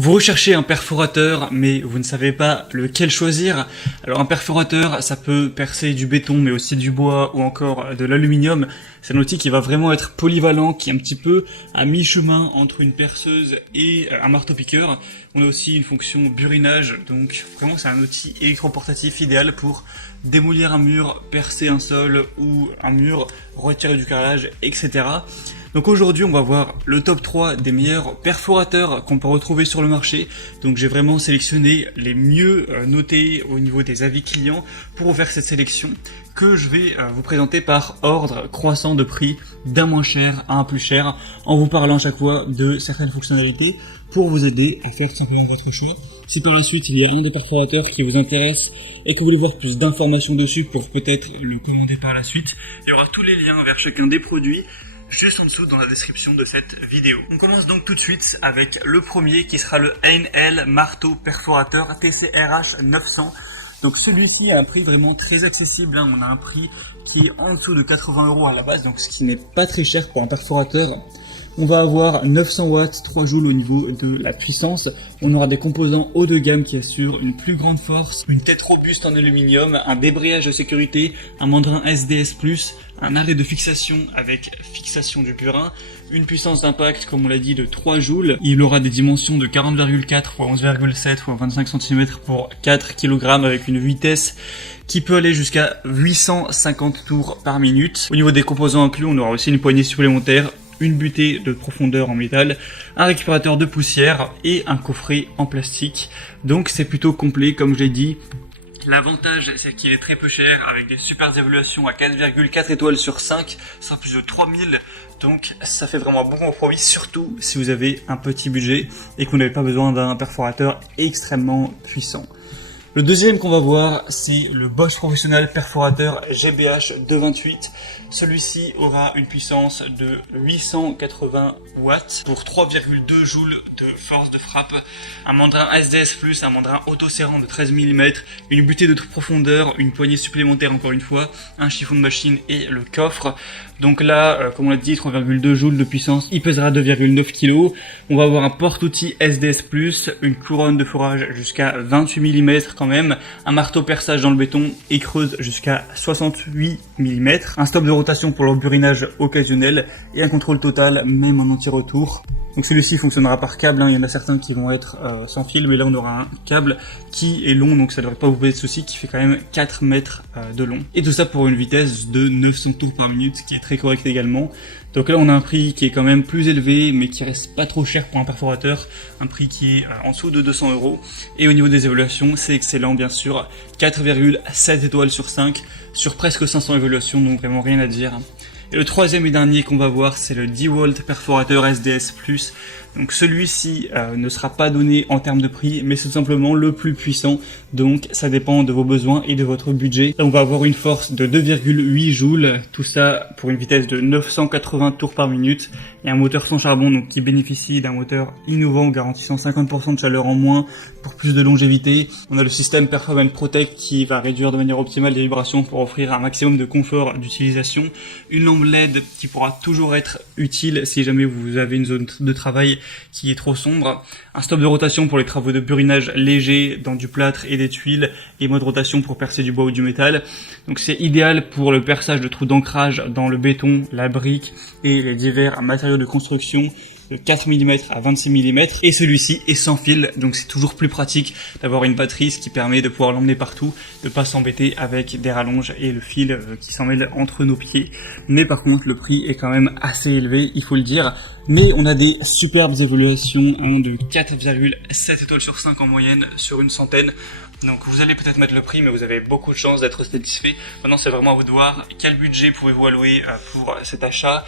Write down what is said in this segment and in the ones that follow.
Vous recherchez un perforateur, mais vous ne savez pas lequel choisir. Alors un perforateur, ça peut percer du béton, mais aussi du bois ou encore de l'aluminium. C'est un outil qui va vraiment être polyvalent, qui est un petit peu à mi-chemin entre une perceuse et un marteau-piqueur. On a aussi une fonction burinage, donc vraiment c'est un outil électroportatif idéal pour démolir un mur, percer un sol ou un mur, retirer du carrelage, etc. Donc aujourd'hui on va voir le top 3 des meilleurs perforateurs qu'on peut retrouver sur le marché. Donc j'ai vraiment sélectionné les mieux notés au niveau des avis clients pour vous faire cette sélection que je vais vous présenter par ordre croissant de prix d'un moins cher à un plus cher, en vous parlant à chaque fois de certaines fonctionnalités pour vous aider à faire tout simplement votre choix. Si par la suite il y a un des perforateurs qui vous intéresse et que vous voulez voir plus d'informations dessus pour peut-être le commander par la suite, il y aura tous les liens vers chacun des produits juste en dessous dans la description de cette vidéo. On commence donc tout de suite avec le premier qui sera le A&L marteau perforateur TCRH 900. Donc celui-ci a un prix vraiment très accessible, hein. On a un prix qui est en dessous de 80 € à la base, donc ce qui n'est pas très cher pour un perforateur. On va avoir 900 watts, 3 joules au niveau de la puissance. On aura des composants haut de gamme qui assurent une plus grande force, une tête robuste en aluminium, un débrayage de sécurité, un mandrin SDS+, un arrêt de fixation avec fixation du burin, une puissance d'impact, comme on l'a dit, de 3 joules. Il aura des dimensions de 40,4 x 11,7 x 25 cm pour 4 kg avec une vitesse qui peut aller jusqu'à 850 tours par minute. Au niveau des composants inclus, on aura aussi une poignée supplémentaire, une butée de profondeur en métal, un récupérateur de poussière et un coffret en plastique. Donc c'est plutôt complet comme je l'ai dit. L'avantage c'est qu'il est très peu cher avec des super évaluations à 4,4 étoiles sur 5, ça sera plus de 3000. Donc ça fait vraiment un bon compromis, surtout si vous avez un petit budget et que vous n'avez pas besoin d'un perforateur extrêmement puissant. Le deuxième qu'on va voir, c'est le Bosch Professional Perforateur GBH 228. Celui-ci aura une puissance de 880 watts pour 3,2 joules de force de frappe, un mandrin SDS+, un mandrin auto-serrant de 13 mm, une butée de profondeur, une poignée supplémentaire encore une fois, un chiffon de machine et le coffre. Donc là, comme on l'a dit, 3,2 joules de puissance, il pèsera 2,9 kg. On va avoir un porte-outil SDS+, une couronne de forage jusqu'à 28 mm quand même, un marteau perçage dans le béton et creuse jusqu'à 68 mm, un stop de rotation pour le burinage occasionnel et un contrôle total même en anti-retour. Donc celui-ci fonctionnera par câble, hein. Il y en a certains qui vont être sans fil, mais là on aura un câble qui est long, donc ça devrait pas vous poser de soucis, qui fait quand même 4 mètres de long. Et tout ça pour une vitesse de 900 tours par minute, qui est très correct également. Donc là on a un prix qui est quand même plus élevé, mais qui reste pas trop cher pour un perforateur, un prix qui est en dessous de 200 €. Et au niveau des évaluations, c'est excellent bien sûr, 4,7 étoiles sur 5, sur presque 500 évaluations, donc vraiment rien à dire. Et le troisième et dernier qu'on va voir, c'est le DeWalt Perforateur SDS+. Donc celui-ci ne sera pas donné en termes de prix, mais c'est tout simplement le plus puissant. Donc ça dépend de vos besoins et de votre budget. Là, on va avoir une force de 2,8 joules, tout ça pour une vitesse de 980 tours par minute. Et un moteur sans charbon, donc qui bénéficie d'un moteur innovant garantissant 50% de chaleur en moins pour plus de longévité. On a le système Performance Protect qui va réduire de manière optimale les vibrations pour offrir un maximum de confort d'utilisation. Une lampe LED qui pourra toujours être utile si jamais vous avez une zone de travail qui est trop sombre. Un stop de rotation pour les travaux de burinage léger dans du plâtre et des tuiles, et mode rotation pour percer du bois ou du métal. Donc c'est idéal pour le perçage de trous d'ancrage dans le béton, la brique et les divers matériaux de construction de 4 mm à 26 mm, et celui-ci est sans fil, donc c'est toujours plus pratique d'avoir une batterie, ce qui permet de pouvoir l'emmener partout, de pas s'embêter avec des rallonges et le fil qui s'en mêle entre nos pieds. Mais par contre le prix est quand même assez élevé, il faut le dire. Mais on a des superbes évaluations, hein, de 4,7 étoiles sur 5 en moyenne sur une centaine. Donc vous allez peut-être mettre le prix, mais vous avez beaucoup de chances d'être satisfait. Maintenant c'est vraiment à vous de voir quel budget pouvez-vous allouer pour cet achat.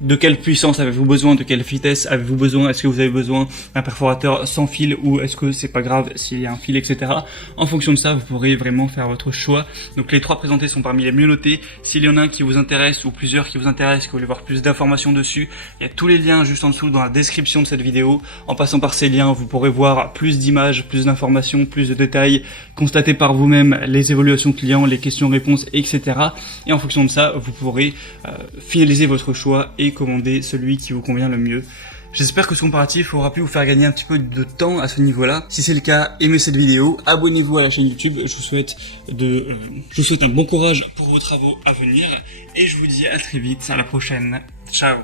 De quelle puissance avez-vous besoin? De quelle vitesse avez-vous besoin? Est-ce que vous avez besoin d'un perforateur sans fil ou est-ce que c'est pas grave s'il y a un fil, etc. En fonction de ça, vous pourrez vraiment faire votre choix. Donc les trois présentés sont parmi les mieux notés. S'il y en a un qui vous intéresse ou plusieurs qui vous intéressent, que vous voulez voir plus d'informations dessus, il y a tous les liens juste en dessous dans la description de cette vidéo. En passant par ces liens, vous pourrez voir plus d'images, plus d'informations, plus de détails, constater par vous-même les évaluations clients, les questions-réponses, etc. Et en fonction de ça, vous pourrez finaliser votre choix et commander celui qui vous convient le mieux. J'espère que ce comparatif aura pu vous faire gagner un petit peu de temps à ce niveau-là. Si c'est le cas, aimez cette vidéo, abonnez-vous à la chaîne YouTube. Je vous souhaite un bon courage pour vos travaux à venir et je vous dis à très vite, à la prochaine. Ciao.